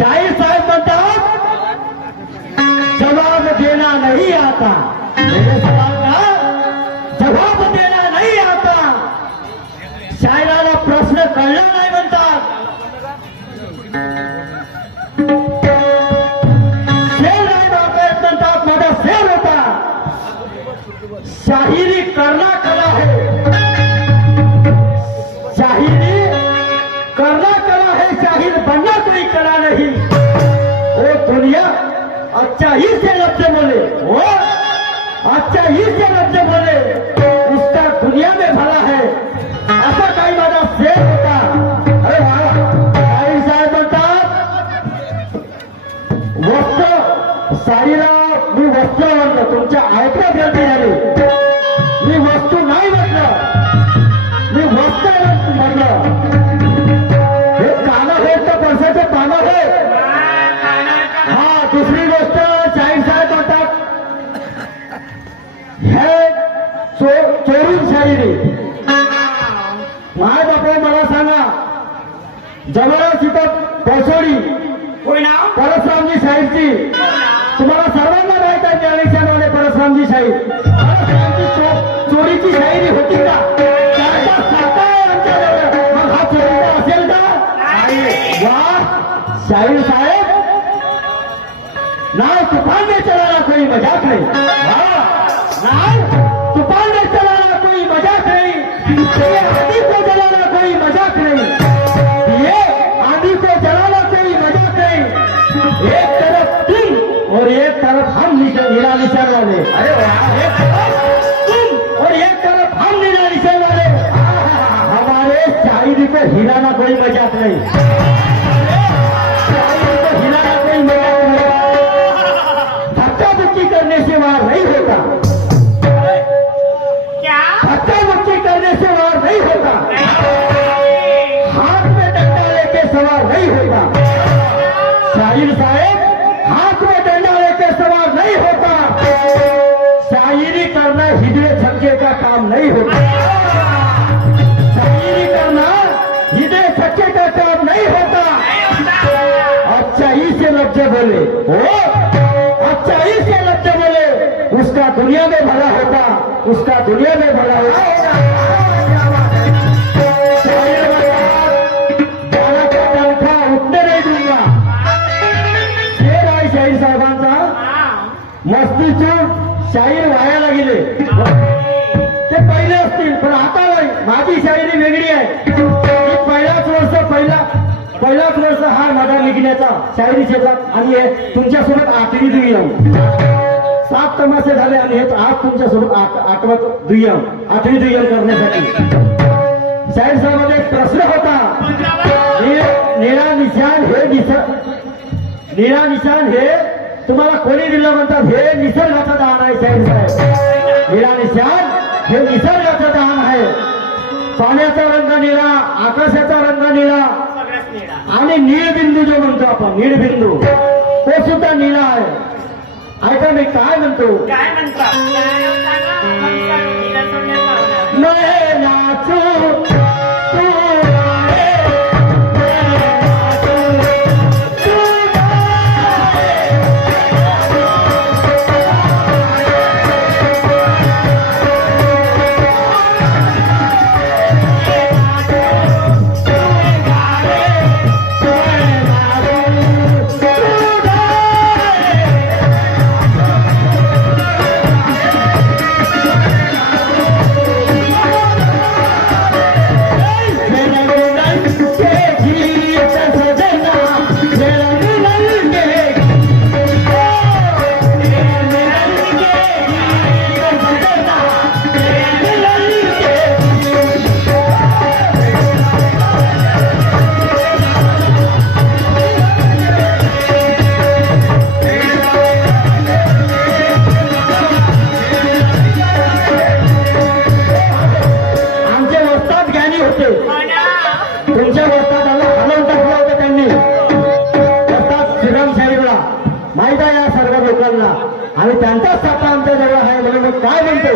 शाहीर साहेब म्हणतात जवाब देना नहीं आता, मेरे सवाल का जवाब देना नहीं आता. शायराला प्रश्न कळला नाही म्हणतात. शेर नाही बापायत म्हणतात माझा शेर होता. शाहिरी करना कला है, शाहिरी करना कला है, शाहिर बनना कोई कला नहीं. ओ दुनिया अच्छा ही से लफ्ज बोले, ओ अच्छा ही से लफ्ज बोले, उसका दुनिया में भला है. असा काही माझा शेर होता. अरे शाहीर साहेब म्हणतात वस्त्र साडीला मी वस्त्र म्हणलं, तुमच्या ऐकण्यात गलती झाली. मी वस्तू नाही म्हटलं, मी वस्त्र म्हटलं. हे कानं होत तर पैशाचे पानं होत. हा दुसरी गोष्ट शाहीर साहेब म्हणतात हे चोरून शाहिरी. माय बापा मला सांगा जवळच इथं बसोडी परशुरामजी शाहीरची तुम्हाला सर्वांना माहित आहे. ज्ञानेश्वरवाले परशुरामजी शाहीर, परशुरामची चोरीची शाहिरी होती का? त्याचा साठा आहे आमच्याजवळ. मग हा चोरीचा असेल का? वा शाहीर साहेब, नाव तूफान में चलाना कोई मजाक नहीं. नाव तूफान में चलाना कोई मजाक नहीं, ये आंधी को जलाना कोई मजाक नहीं, ये आंधी को जलाना कोई मजाक नहीं. एक तरफ तुम और एक तरफ हम नीला निशान वाले. अरे एक तरफ तुम और एक तरफ हम नीला निशान वाले. हमारे शायरी को हिलाना कोई मजाक नहीं, शायरी को हिलाना कोई मजाक नहीं. धक्का मुक्की करने से वार नहीं होता, धक्का मुक्की करने से वार नहीं होता, हाथ में डंडा लेके सवार नहीं होता. शाहीर साहेब हाथ में डंडा लेके सवार नहीं होता. शायरी करना हिजड़े छक्के का काम नहीं होता. शायरी करना हिजड़े छक्के का काम नहीं होता. अच्छाई से लफ्ज बोले, ओ अच्छाई से लफ्ज बोले, उसका दुनिया में भला होता, उसका दुनिया में भला होता. बाळाचा डंखा उठणे नाही दूंगा. शेर आहे शाहीर साहेबांचा. मस्तीचं शाहीर व्हायला गेले ते पहिले असतील, पण आता नाही. माझी शायरी वेगळी आहे. पहिलाच वर्ष हा माझा निघण्याचा शायरी क्षेत्रात आणि हे तुमच्यासोबत 8वी दुय्यम. 7 तमाशे झाले आणि हे आज तुमच्यासोबत 8वी दुय्यम करण्यासाठी. शाहीर साहेबांचा एक प्रश्न होता, निळा निशान हे तुम्हाला कोणी दिलं म्हणतात? हे निसर्गाचं दान आहे शाहीर साहेब. निळा निशान हे निसर्गाचं दान आहे. पाण्याचा रंग निळा, आकाशाचा रंग निळा आणि नीळबिंदू जो म्हणतो आपण, नीळबिंदू तो सुद्धा निळा आहे. ऐका मी काय म्हणतो, मैं नाचू तू आणि त्यांचा साठा आमच्या जवळ आहे म्हणून मी काय म्हणतो,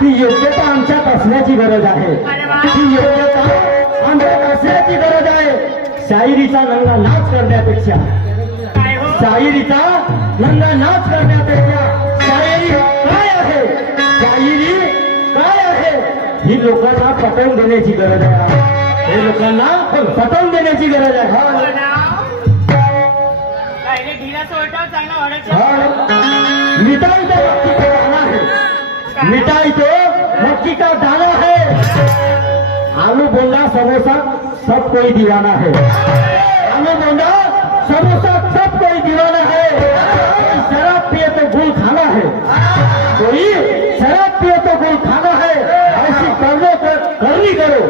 ती योग्यता आमच्यात असण्याची गरज आहे. ती योग्यता आमच्यात असण्याची गरज आहे. शाहिरीचा नंगा नाच करण्यापेक्षा शाहिरीचा नंगा नाच करण्यापेक्षा शायरी काय आहे, शायरी काय आहे ही लोकांना पटवून देण्याची गरज आहे. हे लोकांना पटवून देण्याची गरज आहे. मिठाई तो मक्की का दाना है, मिठाई तो मक्की का दाना है, आलू बोंडा समोसा सब कोई दीवाना है, आलू बोंडा समोसा सब कोई दीवाना है. कोई शराब पिए तो गुल खाना है, कोई शराब पिए तो गुल खाना है. ऐसी करनी करो,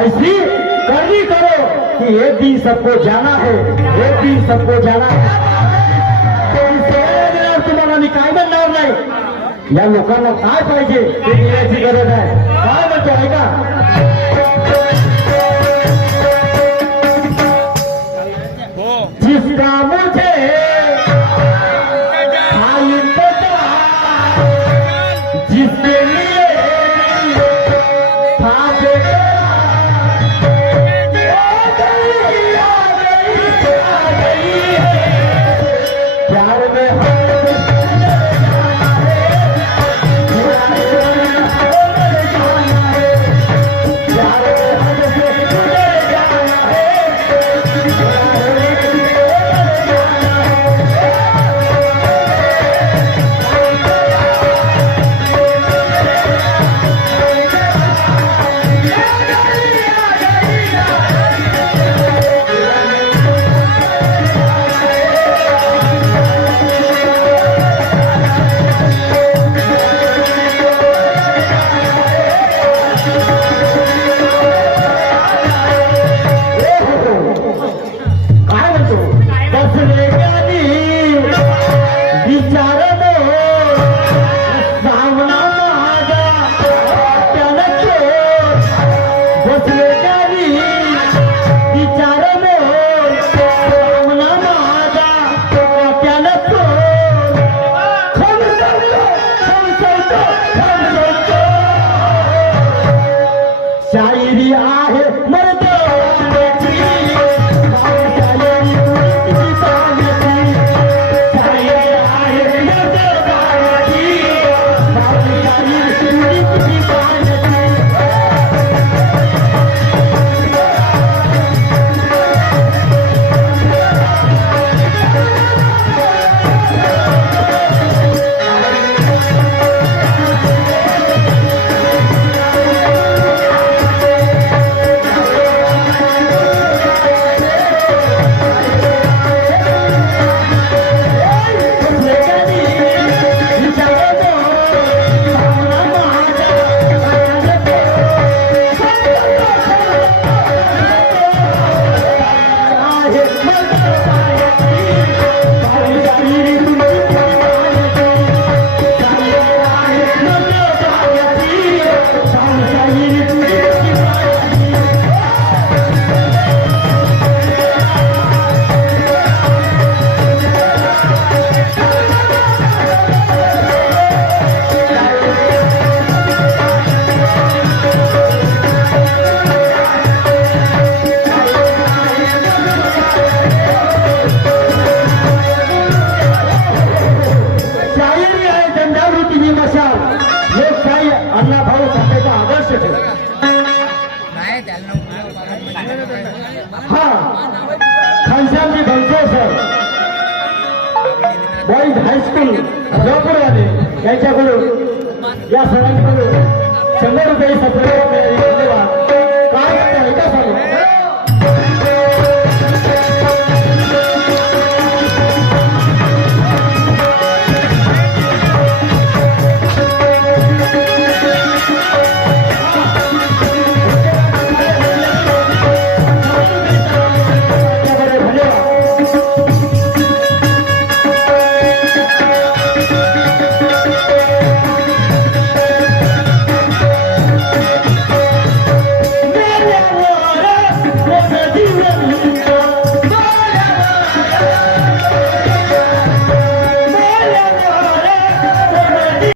ऐसी करनी करो कि एक दिन सबको जाना है, एक दिन सबको जाना है. तुम्हाला मी काय म्हणणार नाही. या लोकांना काय पाहिजे ते देण्याची गरज आहे. काय म्हणतो ऐका. जिसका मुझे जिसके लिए था प्यार में शायरी आहे मर्द Ghanshyamji Bansod sir boys high school Jaipurwale यांच्याकडून या सरांकडून 100 रुपये सत्कार धन्यवाद.